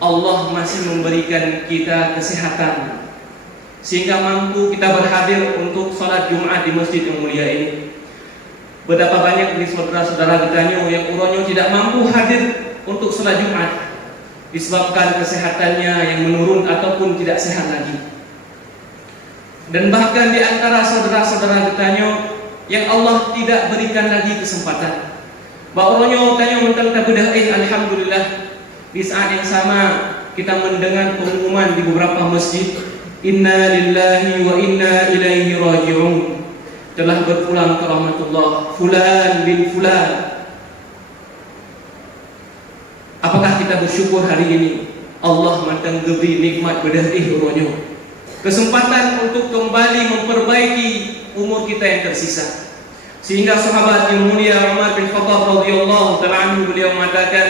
Allah masih memberikan kita kesehatan sehingga mampu kita berhadir untuk sholat Jumat di masjid yang mulia ini. Betapa banyak dari saudara-saudara kita yang urangnya tidak mampu hadir untuk sholat Jumat disebabkan kesehatannya yang menurun ataupun tidak sehat lagi. Dan bahkan di antara saudara-saudara kita yang Allah tidak berikan lagi kesempatan, bahwa orangnya tanya tentang tabudah, alhamdulillah di saat yang sama kita mendengar pengumuman di beberapa masjid, inna lillahi wa inna ilaihi raji'un, telah berpulang ke rahmatullah fulan bin fulan. Apakah kita bersyukur hari ini? Allah matang geberi nikmat bedah orangnya kesempatan untuk kembali memperbaiki umur kita yang tersisa. Sehingga sahabat yang mulia Umar bin Khattab radhiyallahu ta'ala anhu beliau mengatakan,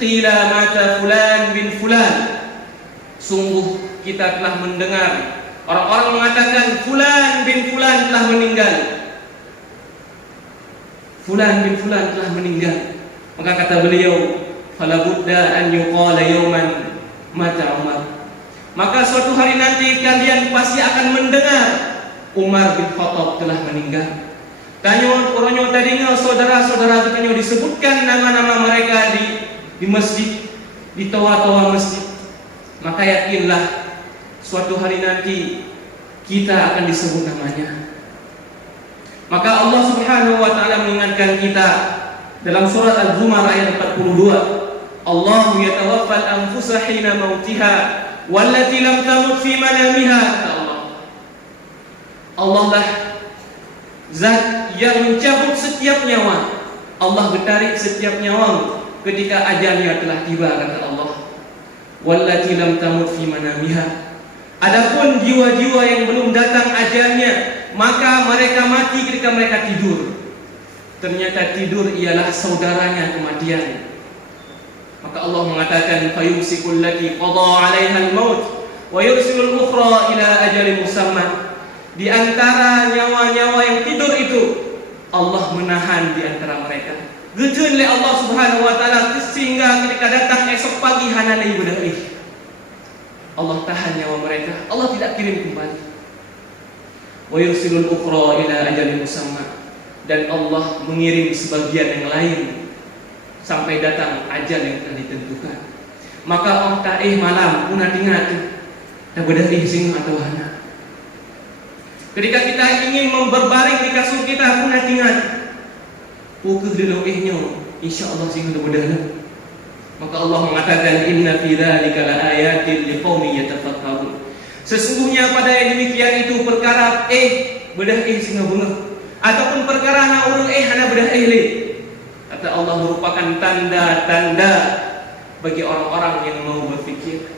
qila mata fulan bin fulan, sungguh kita telah mendengar orang-orang mengatakan fulan bin fulan telah meninggal. Fulan bin fulan telah meninggal. Maka kata beliau, fala budda an yuqala yawman mata Umar. Maka suatu hari nanti kalian pasti akan mendengar Umar bin Khattab telah meninggal. Tanya orangnya tadinya saudara-saudara kita disebutkan nama-nama mereka di masjid, di toa-toa masjid. Maka yakinlah suatu hari nanti kita akan disebut namanya. Maka Allah Subhanahu wa taala mengingatkan kita dalam surat Al-Zumar ayat 42, Allahu yatawaffal anfusa hina mautiha wallati lam tamut fi manamiha. Allah lah zat yang mencabut setiap nyawa. Allah bertarik setiap nyawa ketika ajalnya telah tiba, kata Allah. Wallati lam tamut fi manamiha. Adapun jiwa-jiwa yang belum datang ajalnya, maka mereka mati ketika mereka tidur. Ternyata tidur ialah saudaranya kematian. Maka Allah mengatakan, fayumsikul lati qada 'alaiha al-maut wa yursilul ukhra ila ajalin musamma. Di antara nyawa-nyawa yang tidur itu, Allah menahan di antara mereka. Gejeun oleh Allah Subhanahu wa taala sehingga ketika datang esok pagi hanana ibadah Allah tahan nyawa mereka, Allah tidak kirim kembali. Wa yursilul ukhra ila ajalin musamma, dan Allah mengirim sebagian yang lain sampai datang ajal yang telah ditentukan. Maka orang taih malam pun ingat tak bedah sing atau hana. Ketika kita ingin berbaring di kasur kita pun ingat pukul dulu insyaallah sing bedah. Maka Allah mengatakan, inna fi dzalika laayatin liqaumin yatafakkarun. Sesungguhnya pada yang demikian itu perkara bedah sing bunga ataupun perkara na urang hana bedah le. Kata Allah, merupakan tanda-tanda bagi orang-orang yang mau berfikir.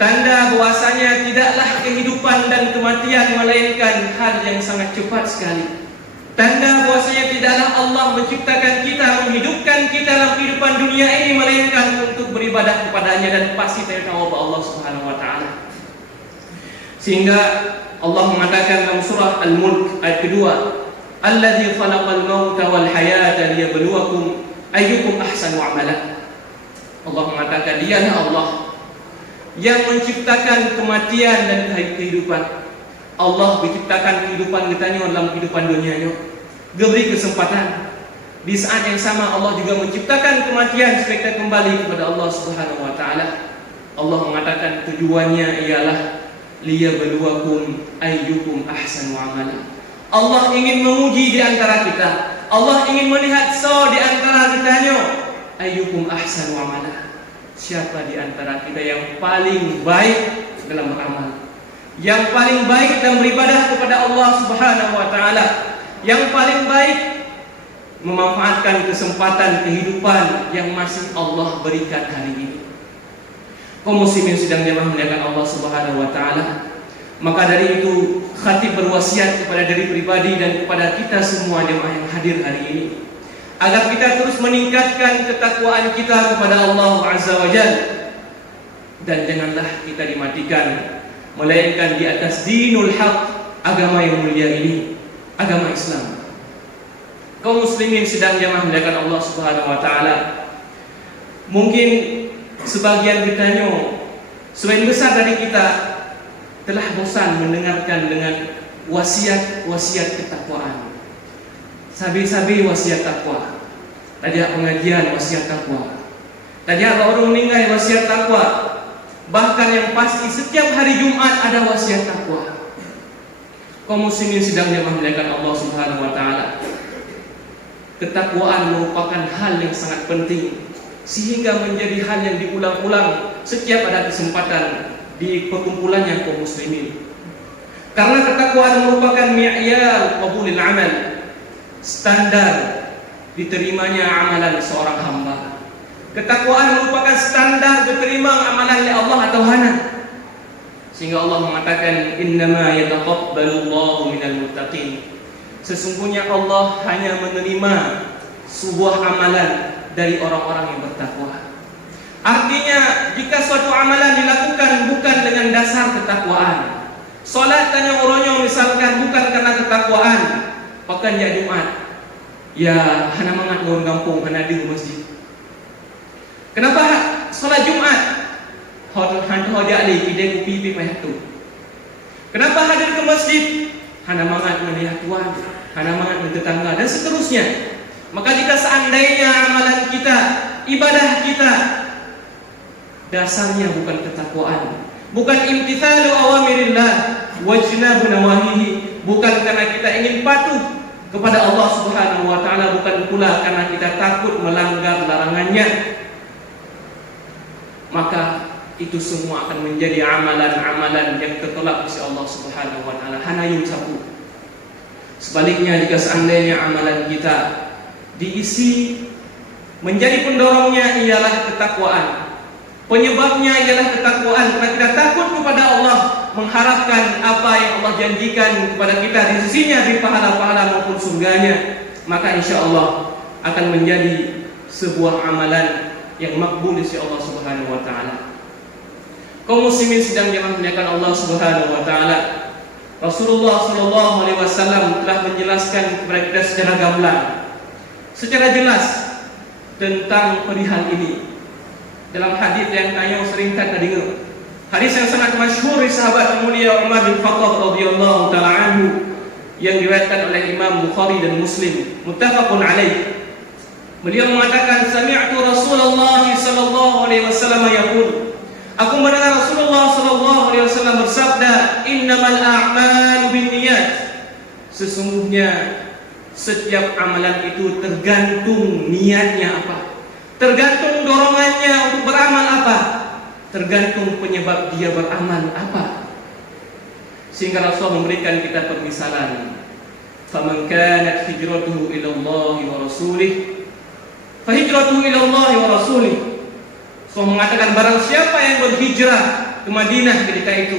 Tanda bahwasanya tidaklah kehidupan dan kematian melainkan hal yang sangat cepat sekali. Tanda bahwasanya tidaklah Allah menciptakan kita, menghidupkan kita dalam kehidupan dunia ini melainkan untuk beribadah kepadanya dan pasti tawab Allah Subhanahu wa taala. Sehingga Allah mengatakan dalam surah Al-Mulk ayat kedua, alladzi khalaqal mauta wal hayata liyabluwakum ayyukum ahsanu amala. Allah mengatakan, dialah Allah yang menciptakan kematian dan kehidupan. Allah menciptakan kehidupan kita dalam kehidupan dunia, beri kesempatan. Di saat yang sama Allah juga menciptakan kematian supaya kita kembali kepada Allah Subhanahu wa taala. Allah mengatakan tujuannya ialah liyabluwakum ayyukum ahsanu amala. Allah ingin menguji di antara kita. Allah ingin melihat di antara kita ayyukum ahsanu amala. Siapa di antara kita yang paling baik dalam beramal, yang paling baik dalam beribadah kepada Allah Subhanahu wa taala, yang paling baik memanfaatkan kesempatan kehidupan yang masih Allah berikan hari ini. Kaum muslimin sedang jamaah muliakan Allah Subhanahu wa taala. Maka dari itu khatib berwasiat kepada diri pribadi dan kepada kita semua jemaah yang hadir hari ini, agar kita terus meningkatkan ketakwaan kita kepada Allah Azza wa Jalla, dan janganlah kita dimatikan melainkan di atas dinul haq, agama yang mulia ini, agama Islam. Kaum muslimin sedang jamaah muliakan Allah Subhanahu wa taala. Mungkin Sebagian bertanya, sebagian besar dari kita telah bosan mendengarkan dengan wasiat-wasiat ketakwaan. Sabi-sabi wasiat takwa. Tajak pengajian wasiat takwa. Tajak orang meninggal wasiat takwa. Bahkan yang pasti setiap hari Jumat ada wasiat takwa. Kaum muslimin sedang dimuliakan Allah Subhanahu wa taala. Ketakwaan merupakan hal yang sangat penting sehingga menjadi hal yang diulang-ulang setiap ada kesempatan di perkumpulannya kaum muslimin. Karena ketakwaan merupakan mi'yar qabulil amal, standar diterimanya amalan seorang hamba. Ketakwaan merupakan standar diterima amalan oleh Allah atau hana. Sehingga Allah mengatakan innama yataqabbalullahu minal muttaqin. Sesungguhnya Allah hanya menerima sebuah amalan dari orang-orang yang bertakwa. Artinya jika suatu amalan dilakukan bukan dengan dasar ketakwaan, salat tanya orangnya misalkan bukan karena ketakwaan, pakai ya Jumat, ya hana mangat orang kampung hana di masjid. Kenapa salat Jumat? Hantu hojak li kide kupi payah tu. Kenapa hadir ke masjid? Hana mangat melihat Tuhan, hana mangat melihat tetangga dan seterusnya. Maka jika seandainya amalan kita, ibadah kita dasarnya bukan ketakwaan, bukan imtithalu awamirillah wajnabu nawahihi, bukan karena kita ingin patuh kepada Allah Subhanahu wa taala, bukan pula karena kita takut melanggar larangannya, maka itu semua akan menjadi amalan-amalan yang tertolak oleh Allah Subhanahu wa taala, hana yunsabu. Sebaliknya jika seandainya amalan kita diisi menjadi pendorongnya ialah ketakwaan, penyebabnya ialah ketakwaan, karena kita takut kepada Allah, mengharapkan apa yang Allah janjikan kepada kita di sisinya, di pahala-pahala maupun surganya, maka insya Allah akan menjadi sebuah amalan yang makbul di sisi Allah Subhanahu wa taala. Kaum muslimin sedang dimuliakan Allah Subhanahu wa taala. Rasulullah sallallahu alaihi wasallam telah menjelaskan kepada kita secara gamblang, secara jelas tentang perihal ini. Dalam hadis yang kayu sering kita dengar, hadis yang sangat masyhur dari sahabat mulia Umar bin Khattab radhiyallahu taala anhu yang diriwayatkan oleh Imam Bukhari dan Muslim, muttafaqun alaih. Beliau mengatakan, sami'tu Rasulullah sallallahu alaihi wasallam yaqul, aku mendengar Rasulullah sallallahu alaihi wasallam bersabda, innamal a'malu binniyat. Sesungguhnya setiap amalan itu tergantung niatnya apa, tergantung dorongannya untuk beramal apa, tergantung penyebab dia beramal apa. Sehingga Rasul memberikan kita permisalan, faman kanat hijratuhu ila Allah wa rasulih fa hijratuhu ila Allah wa rasulih. So mengatakan barang siapa yang berhijrah ke Madinah ketika itu,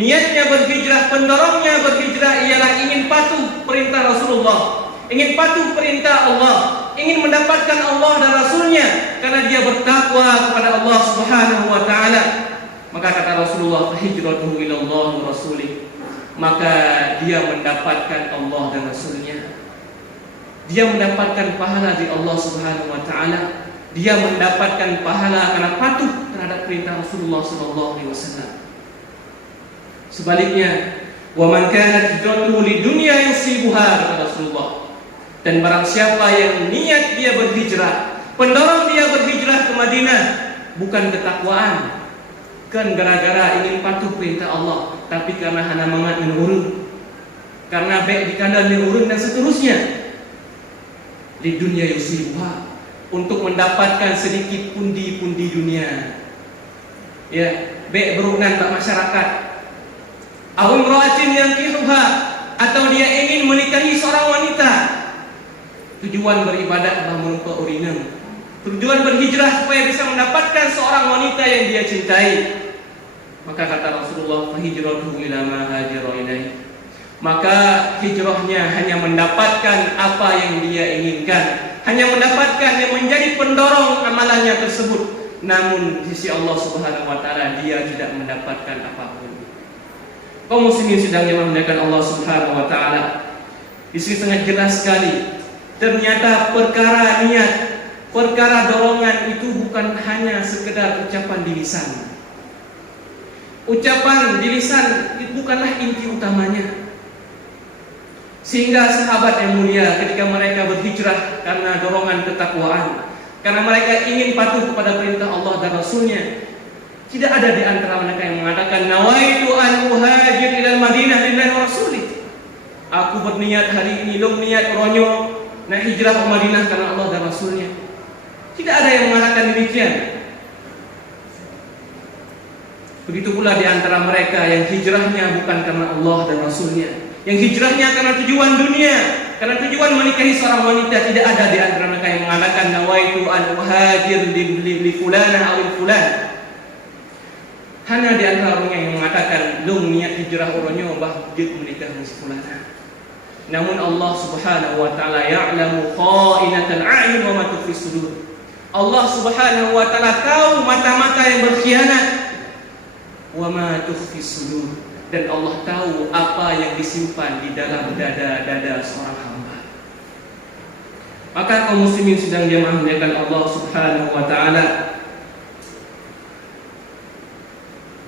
niatnya berhijrah, pendorongnya berhijrah ialah ingin patuh perintah Rasulullah, ingin patuh perintah Allah, ingin mendapatkan Allah dan Rasulnya karena dia bertakwa kepada Allah Subhanahu wa taala. Maka kata Rasulullah, hijratuhu ila Allah wa rasulih, maka dia mendapatkan Allah dan Rasulnya, dia mendapatkan pahala di Allah Subhanahu wa taala, dia mendapatkan pahala karena patuh terhadap perintah Rasulullah sallallahu alaihi wasallam. Sebaliknya, wa man kanat hijratuhu lidunya yusibuha, kata Rasulullah, dan barang siapa yang niat dia berhijrah, pendorong dia berhijrah ke Madinah bukan ketakwaan, kan gara-gara ingin patuh perintah Allah, tapi karena hana mangat menurun, karena baik dikandang menurun dan seterusnya. Di dunia yusibuha, untuk mendapatkan sedikit pundi-pundi dunia, ya, baik berunan tak masyarakat, awam ro'atin yang kihuha, atau dia ingin menikahi seorang wanita, tujuan beribadah adalah menumpah urinam, tujuan berhijrah supaya bisa mendapatkan seorang wanita yang dia cintai. Maka kata Rasulullah, fahijratuhu ila ma hajara ilaihi, maka hijrahnya hanya mendapatkan apa yang dia inginkan, hanya mendapatkan yang menjadi pendorong amalannya tersebut, namun di sisi Allah Subhanahu wa taala dia tidak mendapatkan apapun. Kaum muslimin sedang dimuliakan Allah Subhanahu wa taala, di sini sangat jelas sekali ternyata perkara niat perkara dorongan itu bukan hanya sekedar ucapan di lisan. Ucapan di lisan itu bukanlah inti utamanya. Sehingga sahabat yang mulia ketika mereka berhijrah karena dorongan ketakwaan, karena mereka ingin patuh kepada perintah Allah dan Rasulnya, tidak ada di antara mereka yang mengatakan nawaitu an muhajir ilal Madinah lillahi wa rasulih. Aku berniat hari ini niat ronyo nak hijrah ke Madinah karena Allah dan Rasulnya. Tidak ada yang mengatakan demikian. Begitu pula di antara mereka yang hijrahnya bukan karena Allah dan Rasulnya, yang hijrahnya karena tujuan dunia, karena tujuan menikahi seorang wanita. Tidak ada di antara mereka yang mengatakan nawaitu an muhajir li fulana aw fulan. Hanya di antara mereka yang mengatakan lung niat hijrah oronyo bah dia menikah dengan si fulana. Namun Allah Subhanahu wa taala ya'lamu kha'inatal a'yun wa ma tukhfi sudur. Allah Subhanahu wa taala tahu mata-mata yang berkhianat, wa ma tukhfi sudur, dan Allah tahu apa yang disimpan di dalam dada-dada seorang hamba. Maka kaum muslimin sedang dimuliakan Allah Subhanahu wa taala,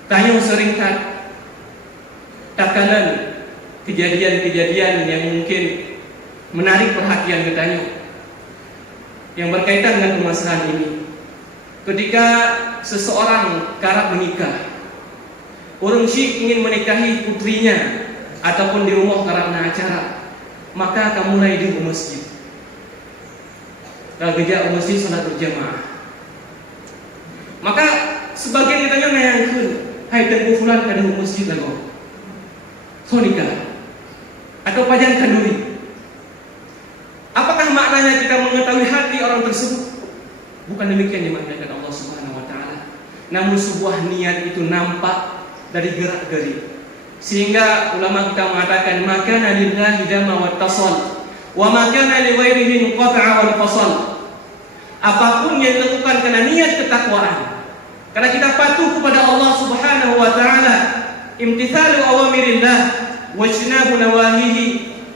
tanya sering takalan kejadian-kejadian yang mungkin menarik perhatian kita yang berkaitan dengan permasalahan ini. Ketika seseorang karap menikah, orang syik ingin menikahi putrinya ataupun di rumah karena acara, maka kamu mulai di masjid. Kalau kerja masjid salat berjamaah, maka sebagian ditanya nayangkeun, hai tengku fulan kada masjid lagu. So nikah atau pajan kanduri. Apakah maknanya kita mengetahui hati orang tersebut? Bukan demikian dimaknakan Allah Subhanahu wa taala. Namun sebuah niat itu nampak dari gerak-gerik. Sehingga ulama kita mengatakan makana lillahi dama wattasal wa makana liwairihi qata'a wal fasal. Apapun yang dilakukan karena niat ketakwaan, karena kita patuh kepada Allah Subhanahu wa taala, imtithalu awamirillah wa ijtinabu nawahihi,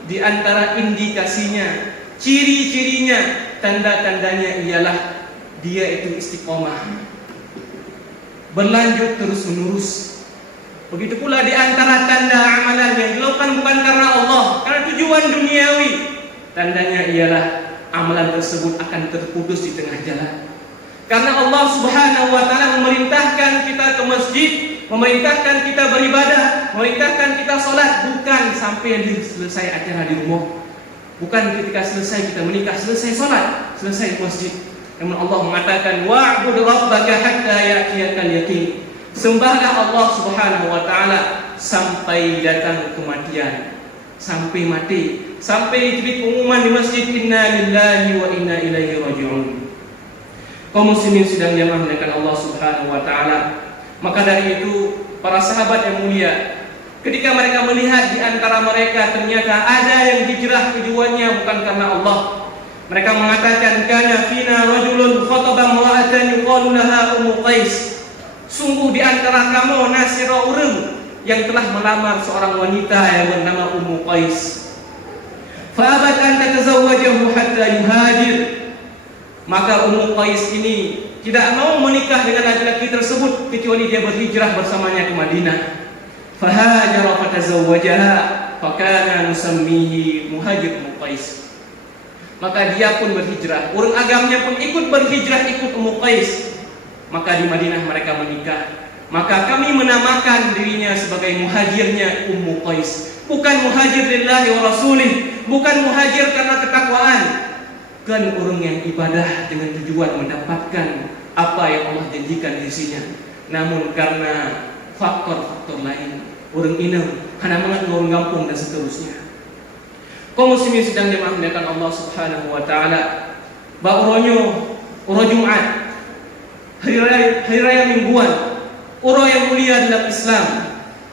di antara indikasinya, ciri-cirinya, tanda-tandanya ialah dia itu istiqomah, berlanjut terus-menerus. Begitu pula di antara tanda amalan yang dilakukan bukan karena Allah, karena tujuan duniawi, tandanya ialah amalan tersebut akan terputus di tengah jalan. Karena Allah Subhanahu wa taala memerintahkan kita ke masjid, memerintahkan kita beribadah, memerintahkan kita salat bukan sampai selesai acara di rumah. Bukan ketika selesai kita menikah, selesai salat, selesai masjid. Namun Allah mengatakan wa'bud rabbaka hatta ya'tiyakal yaqin. Sembahlah Allah Subhanahu wa taala sampai datang kematian, sampai mati, sampai diberi pengumuman di masjid inna lillahi wa inna ilaihi raji'un. Kaum muslimin sedang dimuliakan Allah Subhanahu wa taala. Maka dari itu para sahabat yang mulia, ketika mereka melihat di antara mereka ternyata ada yang hijrah tujuannya bukan karena Allah, mereka mengatakan kana fina rajulun khataba imra'atan yuqalu laha Ummu Qais. Sungguh di antara kamu nasira urang yang telah melamar seorang wanita yang bernama Ummu Qais. Fa abat an tatazawwajahu hatta yuhajir. Maka Ummu Qais ini tidak mau menikah dengan laki-laki tersebut kecuali dia berhijrah bersamanya ke Madinah. Fahajara fatazawwajaha fakana nusammihi muhajir Ummu Qais. Maka dia pun berhijrah, orang agamanya pun ikut berhijrah, ikut Ummu Qais. Maka di Madinah mereka menikah. Maka kami menamakan dirinya sebagai muhajirnya Ummu Qais. Bukan muhajir lillahi wa rasulih, bukan muhajir karena ketakwaan, bukan orang yang ibadah dengan tujuan mendapatkan apa yang Allah janjikan di sisinya. Namun karena faktor-faktor lain, orang inam, hanya mengat orang gampung dan seterusnya. Kaum muslimin sedang dimuliakan Allah Subhanahu wa taala. Ba'uronyo, uro Jumat, hari raya mingguan, uro yang mulia dalam Islam.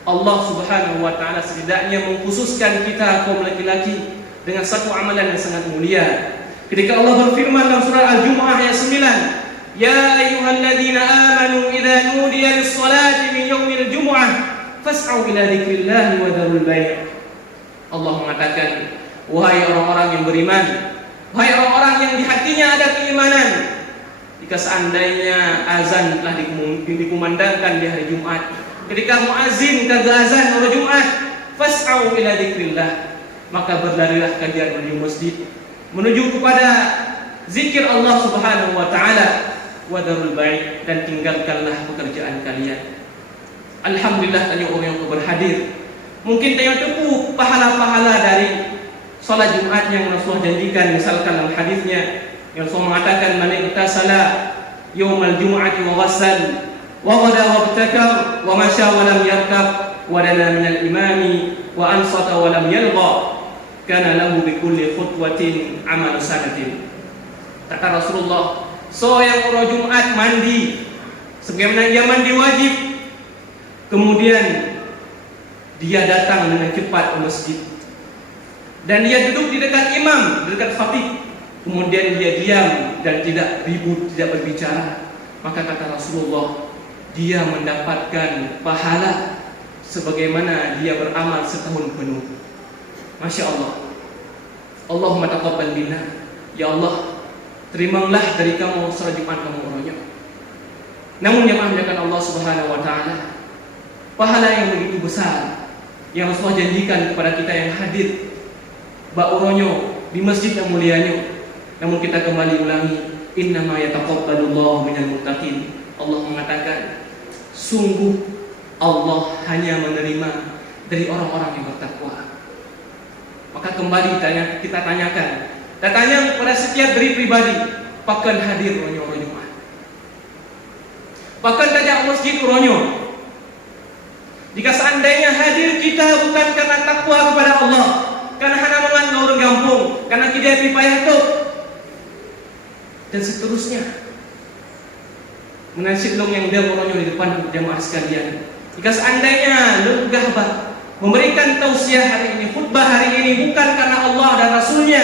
Allah Subhanahu wa taala setidaknya mengkhususkan kita kaum laki-laki dengan satu amalan yang sangat mulia. Ketika Allah berfirman dalam surah Al-Jumu'ah ayat 9, ya ayyuhalladzina amanu idza nudiya lis-salati min yaumil jumu'ah fas'au ila dzikrillahi wa dzarul bai'. Allah mengatakan, wahai orang-orang yang beriman, Wahai orang-orang yang di hatinya ada keimanan, jika seandainya azan telah dikumandangkan di hari Jumat, ketika muazin kagak azan hari Jumat, fas'au ila dzikrillah, maka berlarilah kalian menuju masjid, menuju kepada zikir Allah Subhanahu wa taala, wa darul bai', dan tinggalkanlah pekerjaan kalian. Alhamdulillah tanya orang yang berhadir. Mungkin tanya tepu pahala-pahala dari salat Jumat yang Rasulullah janjikan, misalkan dalam hadisnya yang Rasulullah mengatakan man iktasala yaumal jumu'ati wa ghassal wa ghada wa ibtakar wa masya wa lam yarkab wa dana minal imami wa ansata wa lam yalgha kana lahu bi kulli khutwatin amalu sanatin. Kata Rasulullah, yang orang Jumat mandi sebagaimana dia mandi wajib, kemudian dia datang dengan cepat ke masjid dan dia duduk di dekat imam, di dekat khatib, kemudian dia diam dan tidak ribut, tidak berbicara, maka kata Rasulullah, dia mendapatkan pahala sebagaimana dia beramal setahun penuh. Masya Allah. Allahumma taqabbal minna. Ya Allah, terimalah dari kamu salat Jumat kamu orangnya. Namun yang dimuliakan Allah Subhanahu wa taala, pahala yang begitu besar yang Rasulullah janjikan kepada kita yang hadir ba'uronyo di masjid yang mulianya. Namun kita kembali ulangi, innama yataqabbalullahu minal muttaqin. Allah mengatakan, sungguh Allah hanya menerima dari orang-orang yang bertakwa. Maka kembali kita tanyakan, kita tanya kepada setiap diri pribadi, pakan hadir orang Jumat, pakan tajak masjid orang. Jika seandainya hadir kita bukan karena takwa kepada Allah, karena hana mangan orang gampung, karena kita payah tu, dan seterusnya, menasib long yang dia orang di depan jamaah sekalian. Jika seandainya legah bah memberikan tausiah hari ini, khutbah hari ini bukan karena Allah dan Rasulnya,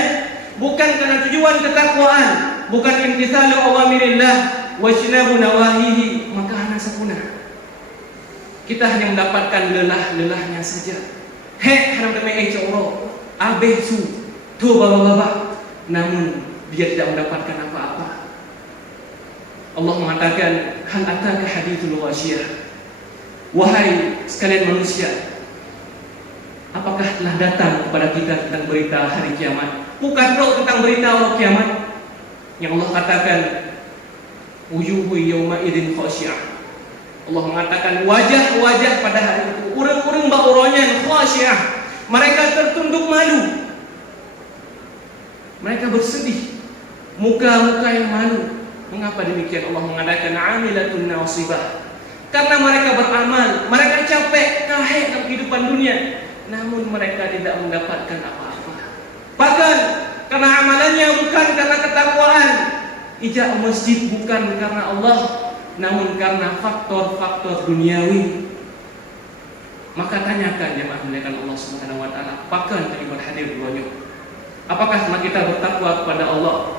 bukan karena tujuan ketakwaan, bukan imtithalu awamirillah wa jinabu nawahihi, maka hana sapuna. Kita hanya mendapatkan lelah-lelahnya saja. Hana mendapatkan coro, abeh su, tu baba-baba, namun dia tidak mendapatkan apa-apa. Allah mengatakan, hal ataka hadithul ghashiyah. Wahai sekalian manusia, apakah telah datang kepada kita tentang berita hari kiamat? Bukan roh tentang berita hari kiamat. Yang Allah katakan, wujuhu yawma idzin khashi'ah. Allah mengatakan wajah-wajah pada hari itu, urang-urang bauronya khashi'ah. Mereka tertunduk malu. Mereka bersedih. Muka-muka yang malu. Mengapa demikian? Allah mengatakan amilatun nasibah. Karena mereka beramal, mereka capek, kahek dalam kehidupan dunia, namun mereka tidak mendapatkan apa-apa. Bahkan karena amalannya bukan karena ketakwaan, ijab masjid bukan karena Allah, namun karena faktor-faktor duniawi. Maka tanyakan jemaah muliakan Allah Subhanahu wa taala, apakah terlibat hadir duanya? Apakah karena kita bertakwa kepada Allah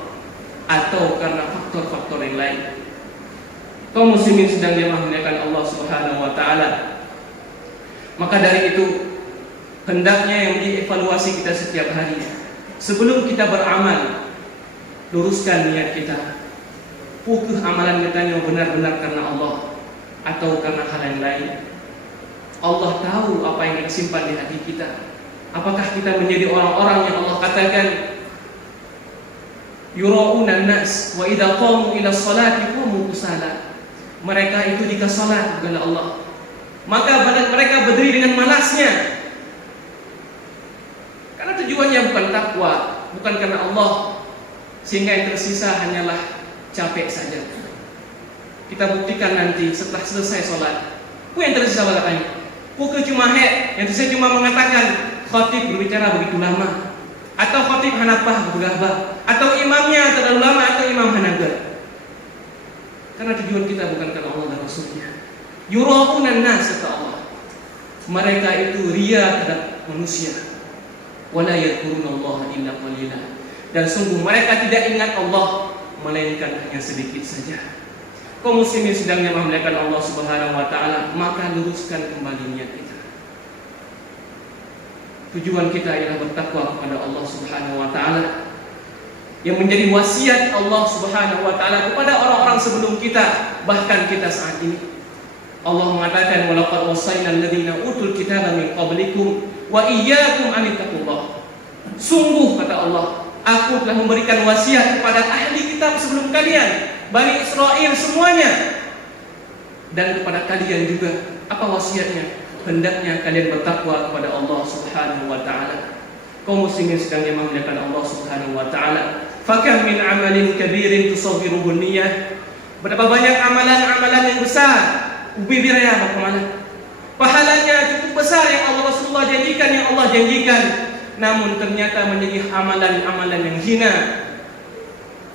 atau karena faktor-faktor yang lain? Kaum muslimin sedang dimuliakan Allah Subhanahu wa taala. Maka dari itu hendaknya yang dievaluasi kita setiap hari. Sebelum kita beramal, luruskan niat kita. Pukul amalan kita yang benar-benar karena Allah atau karena hal yang lain. Allah tahu apa yang tersimpan di hati kita. Apakah kita menjadi orang-orang yang Allah katakan yura'unan nas wa idza qamu ila sholati qamu kusala. Mereka itu jika salat kepada Allah, maka mereka berdiri dengan malasnya. Karena tujuannya bukan takwa, bukan karena Allah, sehingga yang tersisa hanyalah capek saja. Kita buktikan nanti setelah selesai salat. Yang tersisa katanya, bukan cuma yang tersisa cuma mengatakan khatib berbicara begitu lama, atau khatib hanafah bergabah, atau imamnya terlalu lama, atau imam hanaga. Karena tujuan kita bukan karena Allah dan Rasulnya. Yura'unan nas kata Allah. Mereka itu ria terhadap manusia. Wala yadhkurunallaha illa qalila. Dan sungguh mereka tidak ingat Allah melainkan hanya sedikit saja. Kaum muslimin sedang memuliakan Allah Subhanahu wa taala, maka luruskan kembali niat kita. Tujuan kita ialah bertakwa kepada Allah Subhanahu wa taala. yang menjadi wasiat Allah Subhanahu wa taala kepada orang-orang sebelum kita, bahkan kita saat ini. Allah mengatakan, walaqad wasaina alladziina utul kitaba min qablikum wa iyyakum an ittaqullah. Sungguh kata Allah, aku telah memberikan wasiat kepada ahli kitab sebelum kalian, Bani Israel semuanya, dan kepada kalian juga. Apa wasiatnya? Hendaknya kalian bertakwa kepada Allah Subhanahu wa taala. Kaum muslimin sedang memuliakan Allah Subhanahu wa taala. Fakam min amalin kabirin tusawwiruhu niyyah. Berapa banyak amalan-amalan yang besar, ubi biraya bagaimana? Pahalanya cukup besar yang Allah Rasulullah janjikan, yang Allah janjikan, namun ternyata menjadi amalan-amalan yang hina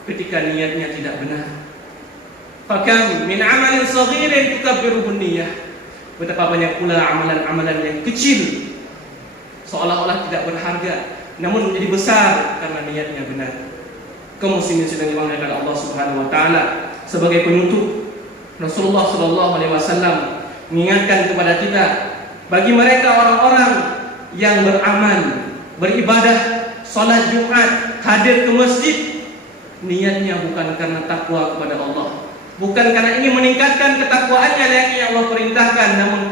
ketika niatnya tidak benar. Fakam min amalin saghirin tukabbiruhu niyyah. Betapa banyak pula amalan-amalan yang kecil, seolah-olah tidak berharga, namun menjadi besar karena niatnya benar. Kaum muslimin sedang dimuliakan Allah Subhanahu wa taala. Sebagai penutup, Rasulullah sallallahu alaihi wasallam mengingatkan kepada kita, bagi mereka orang-orang yang beramal, beribadah, salat Jumat, hadir ke masjid, niatnya bukan karena takwa kepada Allah, bukan karena ingin meningkatkan ketakwaannya yang Allah perintahkan, namun